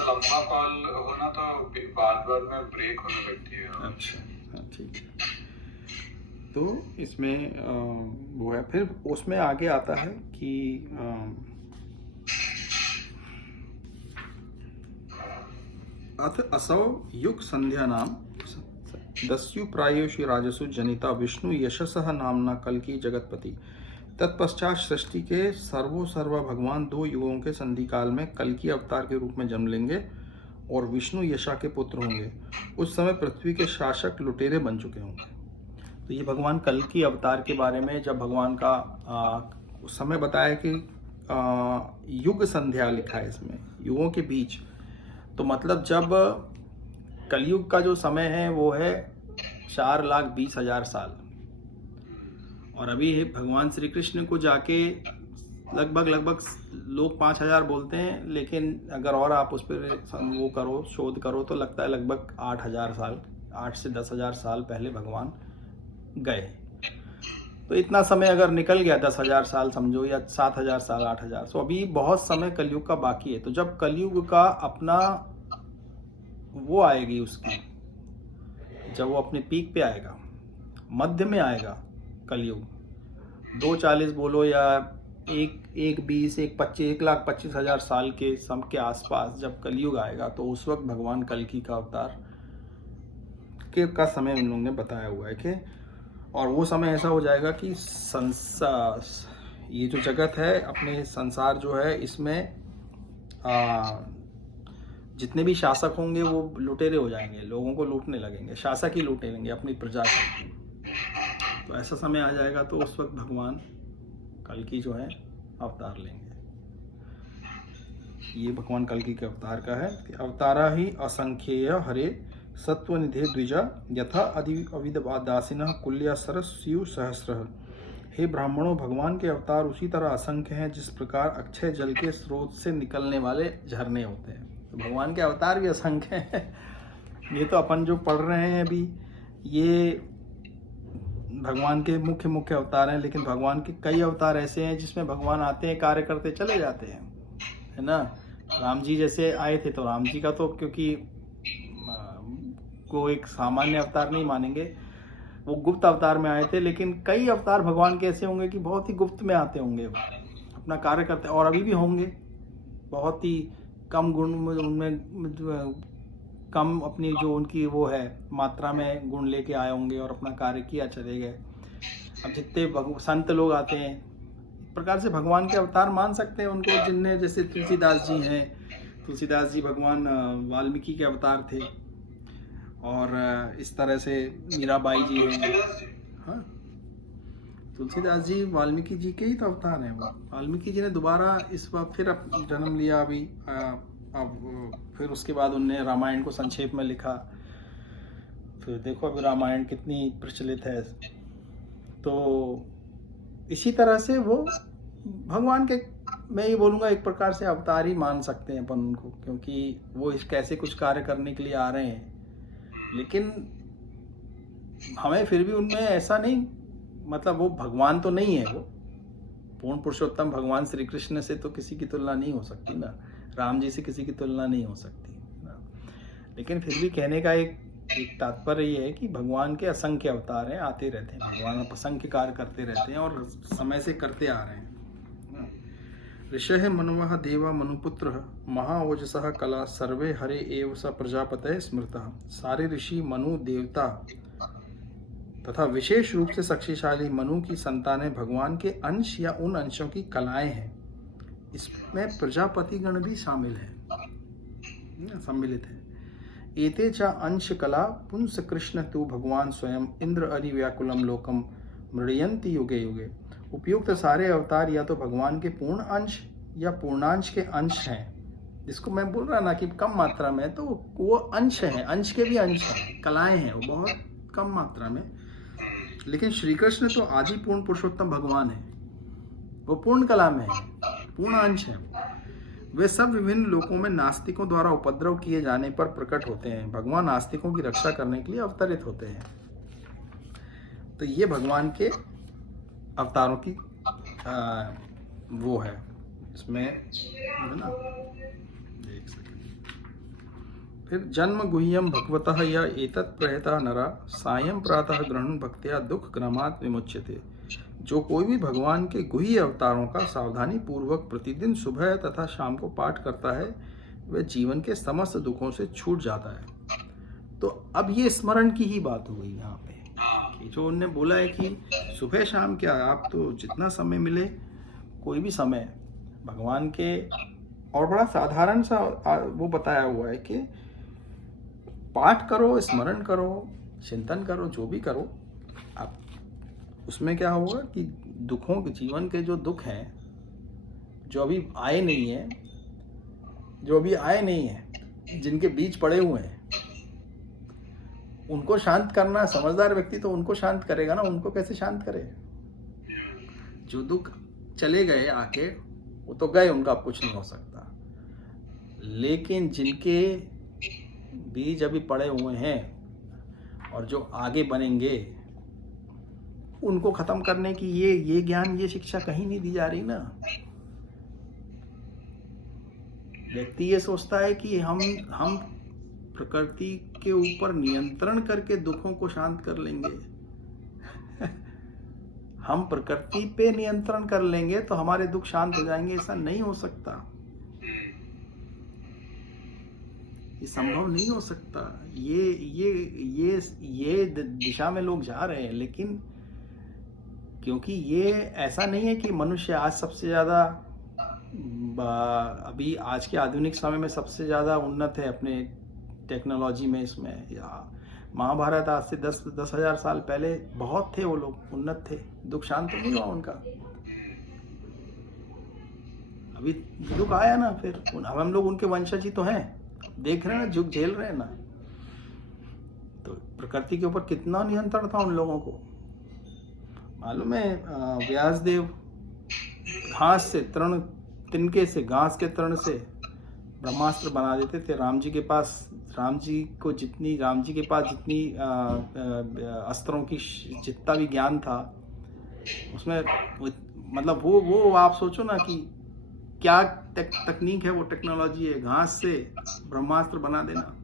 लंबा कॉल होना तो बार बार में ब्रेक होने लगती है। अच्छा, हाँ ठीक है। तो इसमें वो है, फिर उसमें आगे आता है कि अथ असौ युग संध्या नाम दस्यु प्रायुषु राजसु जनिता विष्णु यशसः नामना कल्कि जगतपति। तत्पश्चात सृष्टि के सर्वा भगवान 2 युगों के संधि काल में कल्कि अवतार के रूप में जन्म लेंगे और विष्णु यशा के पुत्र होंगे। उस समय पृथ्वी के शासक लुटेरे बन चुके होंगे। तो ये भगवान कल्कि अवतार के बारे में जब भगवान का उस समय बताया कि युग संध्या लिखा है इसमें, युगों के बीच, तो मतलब जब कलयुग का जो समय है वो है 4,20,000 साल, और अभी भगवान श्री कृष्ण को जाके लगभग लोग 5,000 बोलते हैं, लेकिन अगर और आप उस पर वो करो, शोध करो, तो लगता है लगभग 8,000 साल, 8 से 10,000 साल पहले भगवान गए। तो इतना समय अगर निकल गया, 10,000 साल समझो, या 7,000 साल, 8,000, तो अभी बहुत समय कलयुग का बाकी है। तो जब कलयुग का अपना वो आएगी उसकी, जब वो अपने पीक पे आएगा, मध्य में आएगा कलयुग, 240 बोलो या 1,20,000, 1,25,000 साल के सम के आसपास जब कलयुग आएगा, तो उस वक्त भगवान कल्कि का अवतार का समय उन लोगों ने बताया हुआ है कि, और वो समय ऐसा हो जाएगा कि संसार, ये जो जगत है, अपने संसार जो है, इसमें जितने भी शासक होंगे वो लुटेरे हो जाएंगे, लोगों को लूटने लगेंगे, शासक ही लूटे लेंगे अपनी प्रजा को। तो ऐसा समय आ जाएगा, तो उस वक्त भगवान कल्कि जो है अवतार लेंगे। ये भगवान कल्कि के अवतार का है। अवतारा ही असंख्येय हरे सत्वनिधे द्विजा यथा अविददासिनः कुल्या सरस्यु सहस्रः। हे ब्राह्मणों, भगवान के अवतार उसी तरह असंख्य हैं जिस प्रकार अक्षय जल के स्रोत से निकलने वाले झरने होते हैं। तो भगवान के अवतार भी असंख्य हैं। ये तो अपन जो पढ़ रहे हैं अभी, ये भगवान के मुख्य अवतार हैं, लेकिन भगवान के कई अवतार ऐसे हैं जिसमें भगवान आते हैं, कार्य करते चले जाते हैं, है ना। राम जी जैसे आए थे, तो राम जी का तो क्योंकि को एक सामान्य अवतार नहीं मानेंगे, वो गुप्त अवतार में आए थे, लेकिन कई अवतार भगवान के ऐसे होंगे कि बहुत ही गुप्त में आते होंगे, अपना कार्य करते, और अभी भी होंगे, बहुत ही कम गुण में, उनमें कम अपनी जो उनकी वो है मात्रा में गुण लेके आए होंगे और अपना कार्य किया चले गए। अब जितने संत लोग आते हैं, एक प्रकार से भगवान के अवतार मान सकते हैं उनको, जिनने, जैसे तुलसीदास जी हैं, तुलसीदास जी भगवान वाल्मीकि के अवतार थे, और इस तरह से मीराबाई जी हैं। हाँ, तुलसीदास जी वाल्मीकि जी के ही तो अवतार हैं। वाल्मीकि जी ने दोबारा इस बार फिर जन्म लिया अभी, अब फिर उसके बाद उनने रामायण को संक्षेप में लिखा। फिर देखो अभी रामायण कितनी प्रचलित है। तो इसी तरह से वो भगवान के, मैं ये बोलूँगा, एक प्रकार से अवतार ही मान सकते हैं अपन उनको, क्योंकि वो इस कैसे कुछ कार्य करने के लिए आ रहे हैं, लेकिन हमें फिर भी उनमें ऐसा नहीं, मतलब वो भगवान तो नहीं है, वो पूर्ण पुरुषोत्तम भगवान श्री कृष्ण से तो किसी की तुलना नहीं हो सकती ना, राम जी से किसी की तुलना नहीं हो सकती ना। लेकिन फिर भी कहने का एक तात्पर्य ये है कि भगवान के असंख्य अवतार हैं, आते रहते हैं, भगवान असंख्य कार्य करते रहते हैं और समय से करते आ रहे हैं। ऋषय मनवः देवा मनुपुत्र महाओजसः कला सर्वे हरे एव स प्रजापतये स्मृतः। सारे ऋषि मनु देवता तथा विशेष रूप से शक्तिशाली मनु की संतानें भगवान के अंश या उन अंशों की कलाएं हैं। इसमें प्रजापति गण भी शामिल है, सम्मिलित है। एते च अंश कला पुंस कृष्ण तु भगवान स्वयं इंद्र अरि व्याकुलम लोकम मृडयन्ति युगे युगे। उपयुक्त सारे अवतार या तो भगवान के पूर्ण अंश या पूर्णांश के अंश हैं, जिसको मैं बोल रहा ना कि कम मात्रा में, तो वो अंश हैं, अंश के भी अंश हैं, कलाएं हैं, वो बहुत कम मात्रा में। लेकिन श्री कृष्ण तो आदि पूर्ण पुरुषोत्तम भगवान है, वो पूर्ण कला में है, पूर्ण अंश है। वे सब विभिन्न लोकों में नास्तिकों द्वारा उपद्रव किए जाने पर प्रकट होते हैं। भगवान नास्तिकों की रक्षा करने के लिए अवतरित होते हैं। तो ये भगवान के अवतारों की वो है इसमें, है ना। एक सेकंड। फिर जन्म गुह्यम भगवतः या एतत् प्रहता नरा सायं प्रातः ग्रहण भक्त्या दुख ग्रमात् विमुच्यते। जो कोई भी भगवान के गुह्य अवतारों का सावधानी पूर्वक प्रतिदिन सुबह तथा शाम को पाठ करता है वह जीवन के समस्त दुखों से छूट जाता है। तो अब ये स्मरण की ही बात हो गई यहाँ पे कि जो उनने बोला है कि सुबह शाम क्या, आप तो जितना समय मिले कोई भी समय भगवान के, और बड़ा साधारण सा वो बताया हुआ है कि पाठ करो, स्मरण करो, चिंतन करो, जो भी करो आप, उसमें क्या होगा कि दुखों के, जीवन के जो दुख हैं जो अभी आए नहीं हैं, जिनके बीच पड़े हुए हैं, उनको शांत करना, समझदार व्यक्ति तो उनको शांत करेगा ना, उनको कैसे शांत करे? जो दुख चले गए आके वो तो गए, उनका अब कुछ नहीं हो सकता, लेकिन जिनके बीज अभी पड़े हुए हैं और जो आगे बनेंगे उनको खत्म करने की ये ज्ञान, ये शिक्षा कहीं नहीं दी जा रही ना। व्यक्ति ये सोचता है कि हम प्रकृति के ऊपर नियंत्रण करके दुखों को शांत कर लेंगे हम प्रकृति पे नियंत्रण कर लेंगे तो हमारे दुख शांत हो जाएंगे, ऐसा नहीं हो सकता, ये संभव नहीं हो सकता। ये दिशा में लोग जा रहे हैं, लेकिन क्योंकि ये ऐसा नहीं है कि मनुष्य आज सबसे ज़्यादा, अभी आज के आधुनिक समय में सबसे ज़्यादा उन्नत है अपने टेक्नोलॉजी में, इसमें, या महाभारत आज से 10,000 साल पहले बहुत थे वो लोग, उन्नत थे, दुख शांत तो नहीं हुआ उनका। अभी दुख आया ना, फिर अब हम लोग उनके वंशज ही तो हैं, देख रहे हैं ना, जुग झेल रहे हैं ना। तो प्रकृति के ऊपर कितना नियंत्रण था उन लोगों को मालूम है। व्यासदेव घास से, तिनके से, घास के तृण से ब्रह्मास्त्र बना देते थे। राम जी के पास जितनी अस्त्रों की, जितना भी ज्ञान था उसमें, मतलब वो आप सोचो ना कि क्या तकनीक है, वो टेक्नोलॉजी है, घास से ब्रह्मास्त्र बना देना।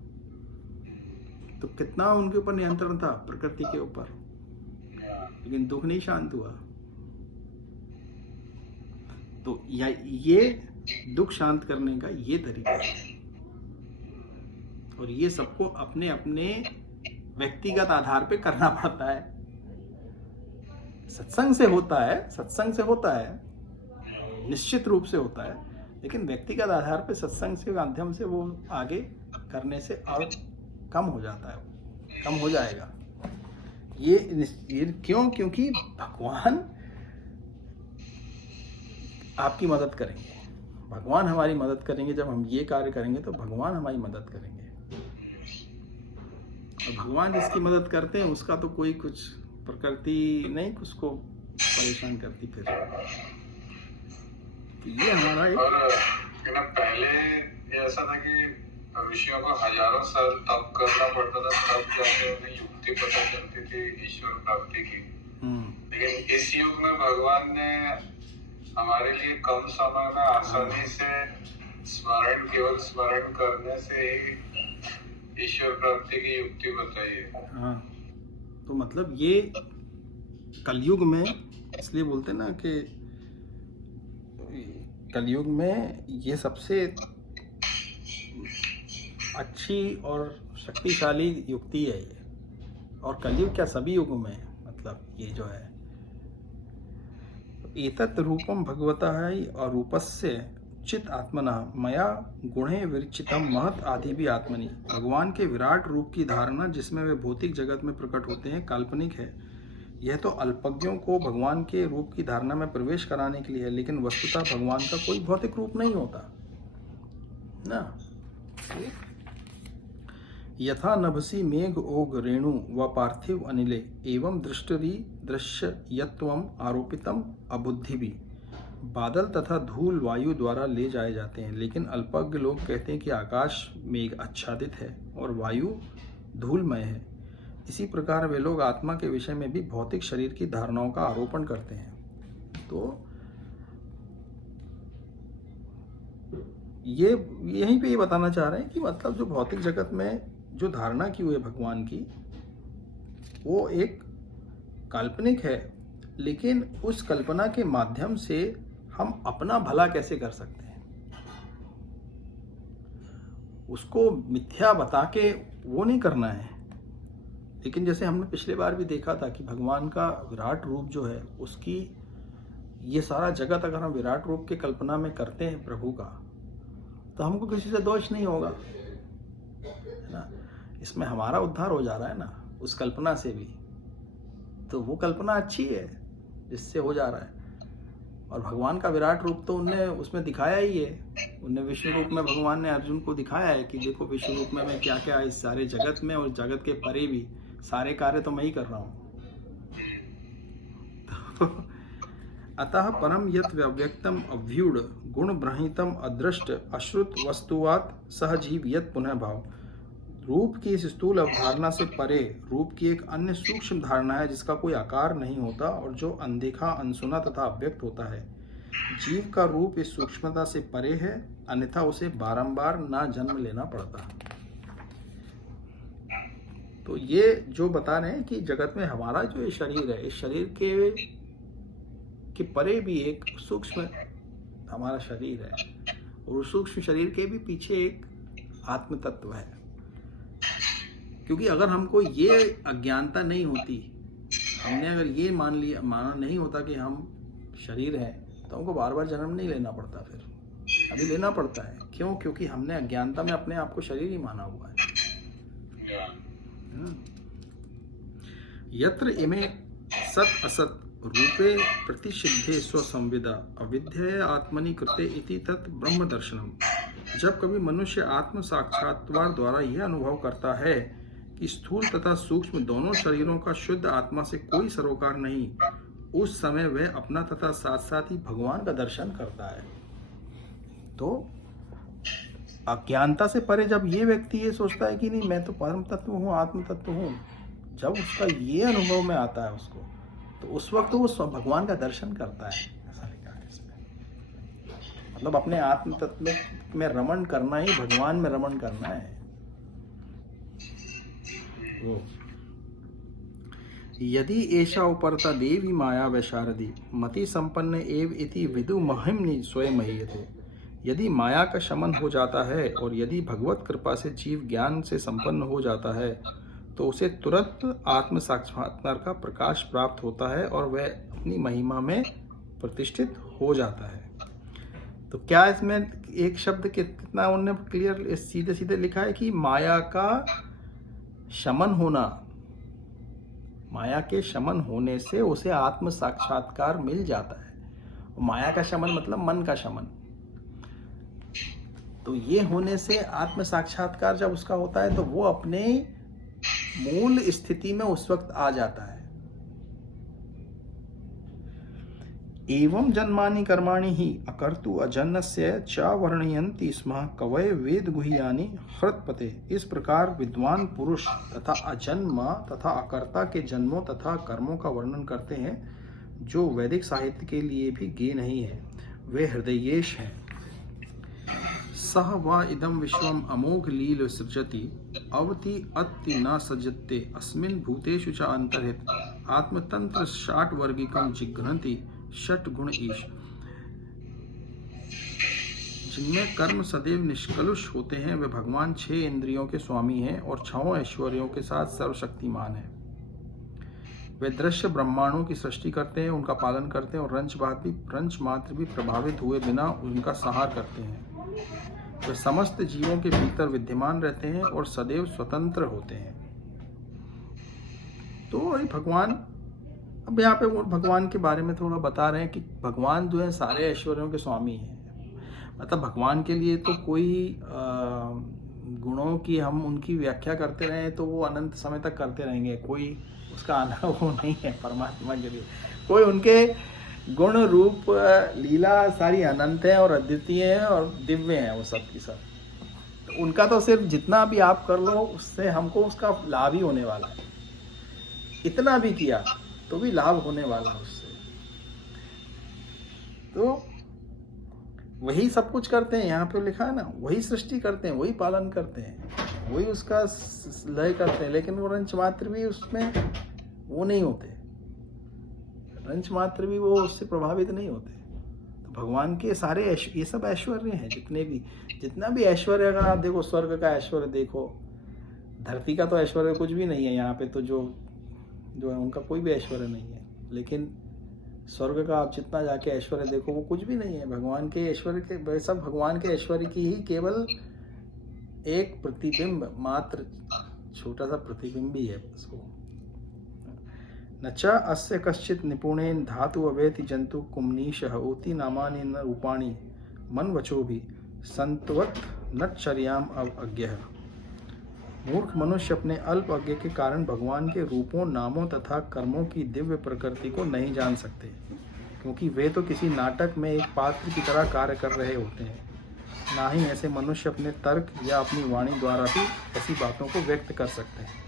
तो कितना उनके ऊपर नियंत्रण था प्रकृति के ऊपर, लेकिन दुख नहीं शांत हुआ। तो ये दुख शांत करने का ये तरीका है, और ये सबको अपने अपने व्यक्तिगत आधार पे करना पड़ता है। सत्संग से होता है, निश्चित रूप से होता है, लेकिन व्यक्तिगत आधार पे सत्संग के माध्यम से वो आगे करने से और कम हो जाता है, कम हो जाएगा। ये क्यों? क्योंकि भगवान आपकी मदद करेंगे, भगवान हमारी मदद करेंगे। जब हम ये कार्य करेंगे तो भगवान हमारी मदद करेंगे, और भगवान जिसकी मदद करते हैं उसका तो कोई कुछ, प्रकृति नहीं उसको परेशान करती। फिर ये हमारा एक, और ना पहले ऐसा था कि ऋषियों को हजारों साल तप करना पड़ता था, तब जाके उन्हें युक्ति पता चलती थी ईश्वर प्राप्ति की। लेकिन इस युग में भगवान ने हमारे लिए कम समय में आसानी से केवल स्मरण करने से ही ईश्वर प्राप्ति की युक्ति बताई है। हाँ, तो मतलब ये कलयुग में, इसलिए बोलते ना कि कलयुग में ये सबसे अच्छी और शक्तिशाली युक्ति है ये। और कलयुग क्या, सभी युगों में, मतलब ये जो है, एतत् रूपम भगवतः अरूपस्य चित आत्मना मया गुणे विरचितम महत आदि भी आत्मनि। भगवान के विराट रूप की धारणा जिसमें वे भौतिक जगत में प्रकट होते हैं काल्पनिक है। यह तो अल्पज्ञों को भगवान के रूप की धारणा में प्रवेश कराने के लिए है, लेकिन वस्तुतः भगवान का कोई भौतिक रूप नहीं होता ना। यथा नभसी मेघ ओग रेणु व पार्थिव अनिले एवं दृश्यत्वम आरोपितम अबुद्धि भी। बादल तथा धूल वायु द्वारा ले जाए जाते हैं, लेकिन अल्पज्ञ लोग कहते हैं कि आकाश मेघ आच्छादित है और वायु धूलमय है। इसी प्रकार वे लोग आत्मा के विषय में भी भौतिक शरीर की धारणाओं का आरोपण करते हैं। तो ये यहीं पे ये बताना चाह रहे हैं कि मतलब जो भौतिक जगत में जो धारणा की हुई है भगवान की, वो एक काल्पनिक है, लेकिन उस कल्पना के माध्यम से हम अपना भला कैसे कर सकते हैं, उसको मिथ्या बता के वो नहीं करना है। लेकिन जैसे हमने पिछले बार भी देखा था कि भगवान का विराट रूप जो है, उसकी ये सारा जगत अगर हम विराट रूप के कल्पना में करते हैं प्रभु का, तो हमको किसी से दोष नहीं होगा, है ना। इसमें हमारा उद्धार हो जा रहा है ना उस कल्पना से भी, तो वो कल्पना अच्छी है जिससे हो जा रहा है। और भगवान का विराट रूप तो उनने उसमें दिखाया ही है। उनने विष्णु रूप में भगवान ने अर्जुन को दिखाया है कि देखो विष्णु रूप में मैं क्या क्या इस सारे जगत में और जगत के परे भी सारे कार्य तो मैं ही कर रहा हूँ। तो अतः परम यत् व्यक्तम अव्यूढ़ गुण ब्रहितम अदृष्ट अश्रुत वस्तुवात सहजीव यत् पुनः भाव। रूप की इस स्थूल अवधारणा से परे रूप की एक अन्य सूक्ष्म धारणा है जिसका कोई आकार नहीं होता और जो अनदेखा, अनसुना तथा अव्यक्त होता है। जीव का रूप इस सूक्ष्मता से परे है, अन्यथा उसे बारंबार ना जन्म लेना पड़ता। तो ये जो बता रहे हैं कि जगत में हमारा जो ये शरीर है, इस शरीर के परे भी एक सूक्ष्म हमारा शरीर है, और उस सूक्ष्म शरीर के भी पीछे एक आत्म तत्व है। क्योंकि अगर हमको ये अज्ञानता नहीं होती, हमने अगर ये माना नहीं होता कि हम शरीर हैं, तो हमको बार बार जन्म नहीं लेना पड़ता। फिर अभी लेना पड़ता है, क्यों? क्योंकि हमने अज्ञानता में अपने आप को शरीर ही माना हुआ है। यत्र इमे सत असत रूपे प्रतिषिद्धे स्वसंविदा अविद्यया आत्मनि कृते इति तत् ब्रह्म दर्शनम। जब कभी मनुष्य आत्म साक्षात्कार द्वारा यह अनुभव करता है कि स्थूल तथा सूक्ष्म दोनों शरीरों का शुद्ध आत्मा से कोई सरोकार नहीं, उस समय वह अपना तथा साथ साथ ही भगवान का दर्शन करता है। तो अज्ञानता से परे जब ये व्यक्ति ये सोचता है कि नहीं मैं तो परम तत्व हूँ, आत्म तत्व हूँ, जब उसका ये अनुभव में आता है उसको, तो उस वक्त वो भगवान का दर्शन करता है। ऐसा लिखा है इसमें, मतलब अपने आत्म तत्व में रमण करना ही भगवान में रमण करना है। यदि एषा उपरता देवी माया वैशारदी मति संपन्न एव इति विदु महिम्नि स्वयं महीयते। यदि माया का शमन हो जाता है और यदि भगवत कृपा से जीव ज्ञान से संपन्न हो जाता है, तो उसे तुरंत आत्म साक्षात्कार का प्रकाश प्राप्त होता है और वह अपनी महिमा में प्रतिष्ठित हो जाता है। तो क्या इसमें एक शब्द कितना उन्होंने क्लियर सीधे सीधे लिखा है कि माया का शमन होना, माया के शमन होने से उसे आत्म साक्षात्कार मिल जाता है। माया का शमन मतलब मन का शमन। तो ये होने से आत्म साक्षात्कार जब उसका होता है तो वो अपने मूल स्थिति में उस वक्त आ जाता है। एवं जन्मानि कर्माणि ही अकर्तु अजन्नस्य च वर्णयन्ति स्म कवये वेद गुह्यानि हृत्पते। इस प्रकार विद्वान पुरुष तथा अजन्म तथा अकर्ता के जन्मों तथा कर्मों का वर्णन करते हैं जो वैदिक साहित्य के लिए भी ज्ञेय नहीं है, वे हृदयेश हैं। सह वा इदं विश्वम अमोघ लील सृजति अवति अति न सज्जते अस्मिन् भूतेषु च अंतर्हित आत्मतंत्र षाट वर्गिकम जिघ्रन्ति षट गुण ईश। जिनमें कर्म सदैव निष्कलुष होते हैं, वे भगवान 6 इंद्रियों के स्वामी हैं और 6 ऐश्वर्यों के साथ सर्वशक्तिमान हैं। वे दृश्य ब्रह्मांडों की सृष्टि करते हैं, उनका पालन करते हैं और रंच मात्र भी प्रभावित हुए बिना उनका संहार करते हैं। वे समस्त जीवों के भीतर विद्यमान रहते हैं और सदैव स्वतंत्र होते हैं। तो भगवान, अब यहाँ पे वो भगवान के बारे में थोड़ा बता रहे हैं कि भगवान जो है सारे ऐश्वर्यों के स्वामी हैं। मतलब भगवान के लिए तो कोई गुणों की हम उनकी व्याख्या करते रहे तो वो अनंत समय तक करते रहेंगे, कोई उसका आना वो नहीं है। परमात्मा के लिए कोई उनके गुण रूप लीला सारी अनंत है और अद्वितीय है और दिव्य है वो सब की सब। तो उनका तो सिर्फ जितना भी आप कर लो उससे हमको उसका लाभ ही होने वाला है। इतना भी किया तो भी लाभ होने वाला है उससे। तो वही सब कुछ करते हैं, यहाँ पे लिखा है ना, वही सृष्टि करते हैं, वही पालन करते हैं, वही उसका लय करते हैं, लेकिन वो रंच मात्र भी उसमें वो नहीं होते, रंच मात्र भी वो उससे प्रभावित नहीं होते। तो भगवान के सारे ये सब ऐश्वर्य हैं, जितना भी ऐश्वर्य, अगर आप देखो स्वर्ग का ऐश्वर्य देखो, धरती का तो ऐश्वर्य कुछ भी नहीं है यहाँ पे, तो जो है उनका कोई भी ऐश्वर्य नहीं है, लेकिन स्वर्ग का आप जितना जाके ऐश्वर्य देखो वो कुछ भी नहीं है। भगवान के ऐश्वर्य के सब भगवान के ऐश्वर्य की ही केवल एक प्रतिबिंब मात्र, छोटा सा प्रतिबिंब ही है बस वो। न च अस्य कश्चित् निपुणेन धातु अवेति जंतु कुमनीशः ऊति नामानि न रूपाणि मन वचोभिः संतवत् नटचर्याम अज्ञः। मूर्ख मनुष्य अपने अल्प अज्ञ के कारण भगवान के रूपों, नामों तथा कर्मों की दिव्य प्रकृति को नहीं जान सकते, क्योंकि वे तो किसी नाटक में एक पात्र की तरह कार्य कर रहे होते हैं। ना ही ऐसे मनुष्य अपने तर्क या अपनी वाणी द्वारा भी ऐसी बातों को व्यक्त कर सकते हैं।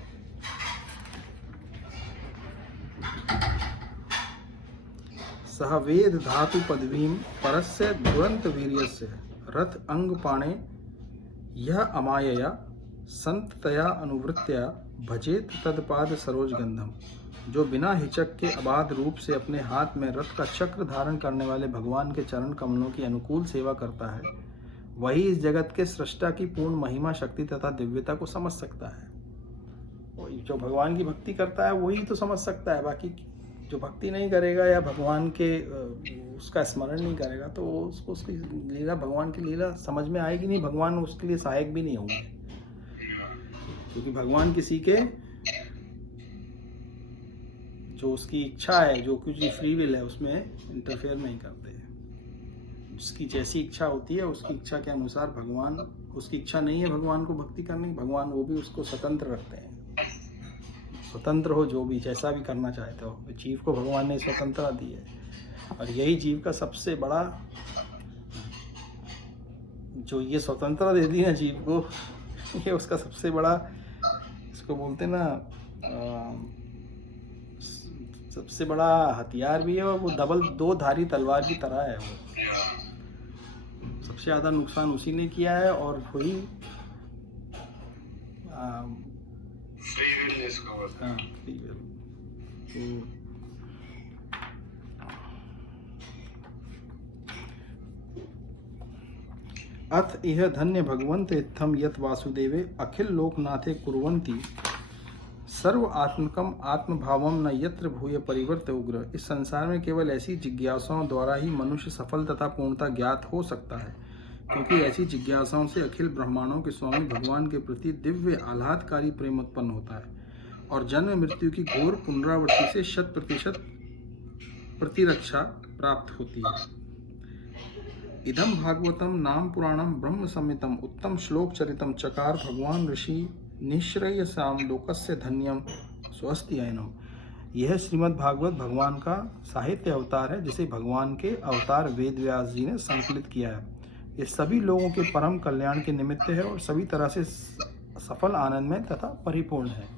सह वेद धातु पदवीं परस्य दुरंत वीर्यस्य रथ अंग पाणे यह अमायया संततया अनुवृत्त्या भजेत तदपाद सरोज गंधम। जो बिना हिचक के अबाध रूप से अपने हाथ में रथ का चक्र धारण करने वाले भगवान के चरण कमलों की अनुकूल सेवा करता है, वही इस जगत के सृष्टा की पूर्ण महिमा, शक्ति तथा दिव्यता को समझ सकता है। जो भगवान की भक्ति करता है वही तो समझ सकता है, बाकी जो भक्ति नहीं करेगा या भगवान के उसका स्मरण नहीं करेगा तो उसको उसकी लीला, भगवान की लीला समझ में आएगी नहीं, भगवान उसके लिए सहायक भी नहीं होंगे, क्योंकि भगवान किसी के जो उसकी इच्छा है, जो कुछ फ्री विल है, उसमें इंटरफेयर नहीं करते। जिसकी जैसी इच्छा होती है उसकी इच्छा के अनुसार भगवान, उसकी इच्छा नहीं है भगवान को भक्ति करने की, भगवान वो भी उसको स्वतंत्र रखते हैं। स्वतंत्र हो, जो भी जैसा भी करना चाहते हो, जीव को भगवान ने स्वतंत्रता दी है, और यही जीव का सबसे बड़ा, जो ये स्वतंत्रता दे दी ना जीव को, ये उसका सबसे बड़ा, इसको बोलते ना सबसे बड़ा हथियार भी है, और वो दो धारी तलवार की तरह है। वो सबसे ज़्यादा नुकसान उसी ने किया है, और वही फ्री विल। अथ इह धन्य भगवंत इत्थम यत वासुदेवे अखिल लोकनाथे कुर्वन्ति सर्व आत्मकम आत्मभावम न यत्र भूय परिवर्त उग्र। इस संसार में केवल ऐसी जिज्ञासाओं द्वारा ही मनुष्य सफल तथा पूर्णता ज्ञात हो सकता है, क्योंकि ऐसी जिज्ञासाओं से अखिल ब्रह्मांडों के स्वामी भगवान के प्रति दिव्य आह्लादकारी प्रेम उत्पन्न होता है, और जन्म मृत्यु की घोर पुनरावृत्ति से 100% प्रतिरक्षा प्राप्त होती है। इदम भागवतम नाम पुराणम ब्रह्म संहितम उत्तम श्लोक चरितम चकार भगवान ऋषि निश्रयसाम लोकस्य धन्यम स्वस्ति अयनम। यह श्रीमद् भागवत भगवान का साहित्य अवतार है, जिसे भगवान के अवतार वेद व्यास जी ने संकलित किया है। ये सभी लोगों के परम कल्याण के निमित्त है और सभी तरह से सफल, आनंदमय तथा परिपूर्ण है।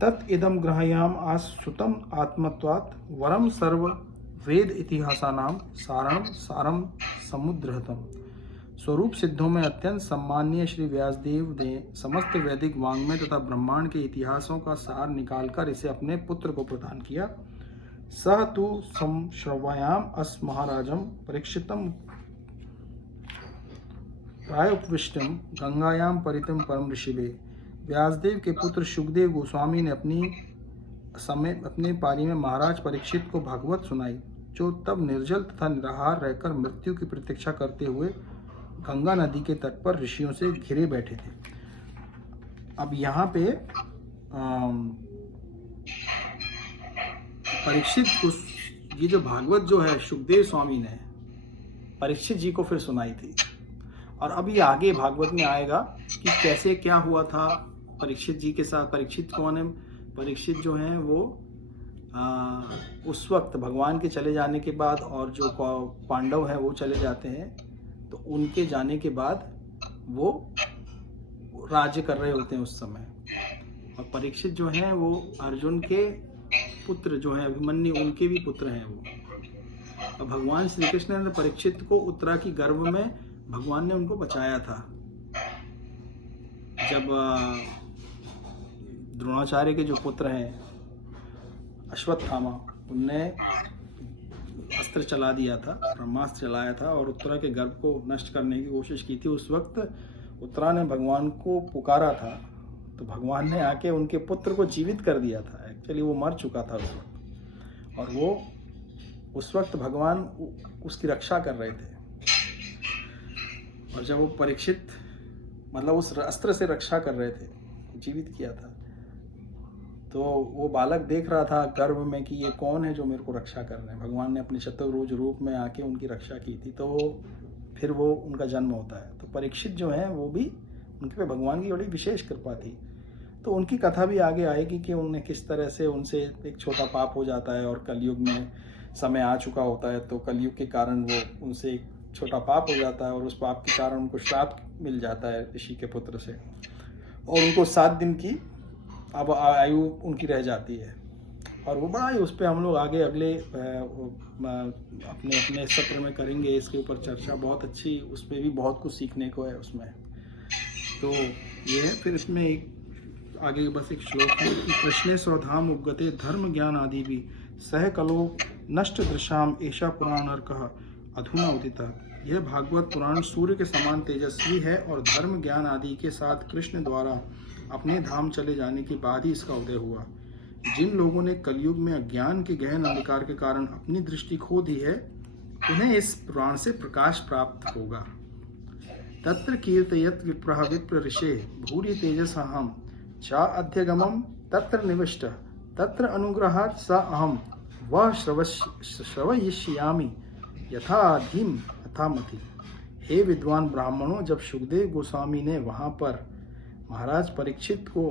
तत् इदम ग्रहयाम आश्रुतम आत्मत्वात् वरम सर्व वेद इतिहासानाम सारणम सारम समुद्रहतम। स्वरूप सिद्धों में अत्यंत सम्मानीय श्री व्यासदेव ने समस्त वैदिक वाङ्मय तथा ब्रह्मांड के इतिहासों का सार निकालकर इसे अपने पुत्र को प्रदान किया। सह तु संश्रवयाम अस महाराजम परीक्षितम प्रायोपविष्टम गंगायाम परितम परम ऋषिवे। व्यासदेव के पुत्र शुकदेव गोस्वामी ने अपने पारी में महाराज परीक्षित को भागवत सुनाई, जो तब निर्जल तथा निराहार रहकर मृत्यु की प्रतीक्षा करते हुए गंगा नदी के तट पर ऋषियों से घिरे बैठे थे। अब यहाँ पे परीक्षित को ये जो भागवत जो है शुकदेव स्वामी ने परीक्षित जी को फिर सुनाई थी, और अभी आगे भागवत में आएगा कि कैसे क्या हुआ था परीक्षित जी के साथ। परीक्षित कौन है? परीक्षित जो हैं वो उस वक्त भगवान के चले जाने के बाद, और जो पांडव हैं वो चले जाते हैं, तो उनके जाने के बाद वो राज्य कर रहे होते हैं उस समय। और परीक्षित जो हैं वो अर्जुन के पुत्र जो हैं अभिमन्यु, उनके भी पुत्र हैं वो। और भगवान श्री कृष्ण ने परीक्षित को उत्तरा की गर्भ में भगवान ने उनको बचाया था। जब द्रोणाचार्य के जो पुत्र हैं अश्वत्थामा, उनने अस्त्र चला दिया था, ब्रह्मास्त्र चलाया था और उत्तरा के गर्भ को नष्ट करने की कोशिश की थी। उस वक्त उत्तरा ने भगवान को पुकारा था, तो भगवान ने आके उनके पुत्र को जीवित कर दिया था। एक्चुअली वो मर चुका था उस वक्त, और वो उस वक्त भगवान उसकी रक्षा कर रहे थे। और जब वो परीक्षित मतलब उस अस्त्र से रक्षा कर रहे थे, जीवित किया था, तो वो बालक देख रहा था गर्भ में कि ये कौन है जो मेरे को रक्षा कर रहे हैं। भगवान ने अपने शतरूज रूप में आके उनकी रक्षा की थी, तो फिर वो उनका जन्म होता है। तो परीक्षित जो हैं वो भी, उनके पे भगवान की बड़ी विशेष कृपा थी। तो उनकी कथा भी आगे आएगी कि उन्हें किस तरह से उनसे एक छोटा पाप हो जाता है और कलयुग में समय आ चुका होता है, तो कलयुग के कारण वो उनसे एक छोटा पाप हो जाता है और उस पाप के कारण उनको श्राप मिल जाता है ऋषि के पुत्र से, और उनको 7 दिन की अब आयु उनकी रह जाती है। और वो बड़ा ही, उस पर हम लोग आगे अगले अपने सत्र में करेंगे इसके ऊपर चर्चा, बहुत अच्छी, उस पर भी बहुत कुछ सीखने को है उसमें। तो ये है। फिर इसमें एक आगे बस एक श्लोक है कि कृष्णे स्वधाम उपगते धर्म ज्ञान आदि भी सह कलो नष्ट दृशाम ऐशा पुराणर्कः अधुना उदिता। यह भागवत पुराण सूर्य के समान तेजस्वी है और धर्म ज्ञान आदि के साथ कृष्ण द्वारा अपने धाम चले जाने के बाद ही इसका उदय हुआ। जिन लोगों ने कलयुग में अज्ञान के गहन अंधकार के कारण अपनी दृष्टि खो दी है, उन्हें इस पुराण से प्रकाश प्राप्त होगा। तत्र कीर्तयत् विप्रः विप्र ऋषे भूरि तेजसहं चा अध्यगमं तत्र निविष्ट तत्र अनुग्रहात् स अहं वह श्रवयिष्यामि यथाधिम यथामति। हे विद्वान ब्राह्मणों, जब सुखदेव गोस्वामी ने वहाँ पर महाराज परीक्षित को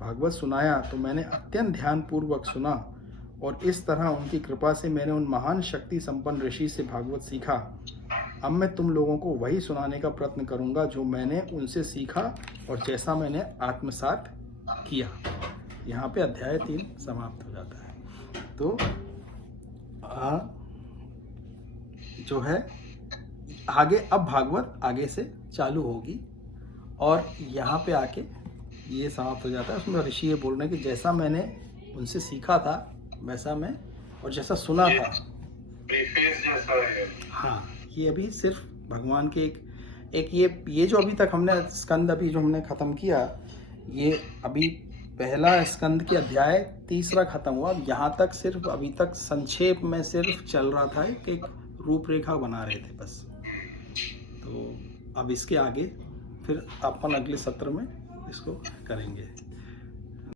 भागवत सुनाया तो मैंने अत्यंत ध्यानपूर्वक सुना, और इस तरह उनकी कृपा से मैंने उन महान शक्ति संपन्न ऋषि से भागवत सीखा। अब मैं तुम लोगों को वही सुनाने का प्रयत्न करूंगा जो मैंने उनसे सीखा और जैसा मैंने आत्मसात किया। यहाँ पे अध्याय 3 समाप्त हो जाता है। तो जो है आगे, अब भागवत आगे से चालू होगी और यहाँ पे आके ये समाप्त हो जाता है। उसमें ऋषि ये बोल रहे हैं कि जैसा मैंने उनसे सीखा था वैसा मैं, और जैसा सुना था, जैसा है। हाँ, ये अभी सिर्फ भगवान के एक ये जो अभी तक हमने स्कंद अभी जो हमने ख़त्म किया, ये अभी पहला स्कंद की अध्याय 3 खत्म हुआ। यहाँ तक सिर्फ अभी तक संक्षेप में सिर्फ चल रहा था कि एक रूपरेखा बना रहे थे बस। तो अब इसके आगे फिर अपन अगले सत्र में इसको करेंगे।